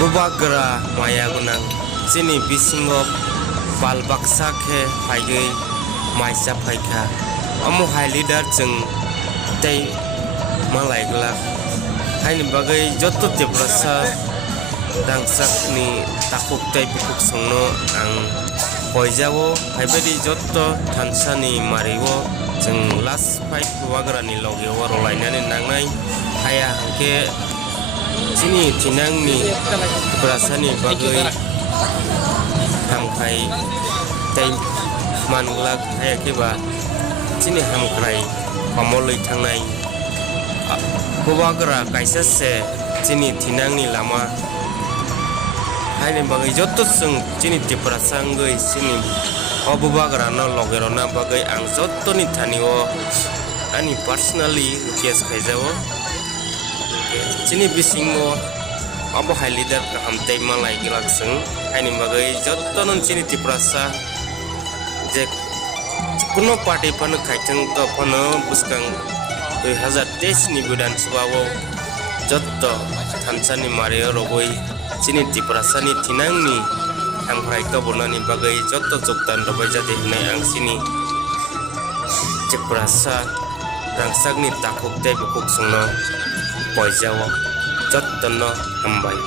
Bubagra maya gunang sini bisingo bal baksa ke paigai maisa paika amu hai leader jeng tei malai gla haini bagai joto tebrasa dangsak ni takuk tei bukuk songno ang poijawo haibedi joto tansani mariwo jeng last fight bubagra ni logewo rolainani nangnai haya hangke sini tinang ni berasani bagai hamkai tei manglak haya keba sini hamkrai pamoloi tangnai bubagra kaisa se sini tinang ni lama haini bagai joto sung sini tiprasanggai sini bubagra no logerona bagai ang joto ni taniwo ani personally request kaijawo sini bisingo abo hai leader kaham tei malai gilak sung haini bagai joto non sini tiprasa je kuno party pano kaichang to pano buskang 2023 ni budan subawo joto tansani mario rogoi sini tiprasa ni tinang ni hamkrai to bonani bagai joto joktan robai jati hinai ang sini tiprasa rangsak ni takuk tei bukuk sungno poijawo joto no hambai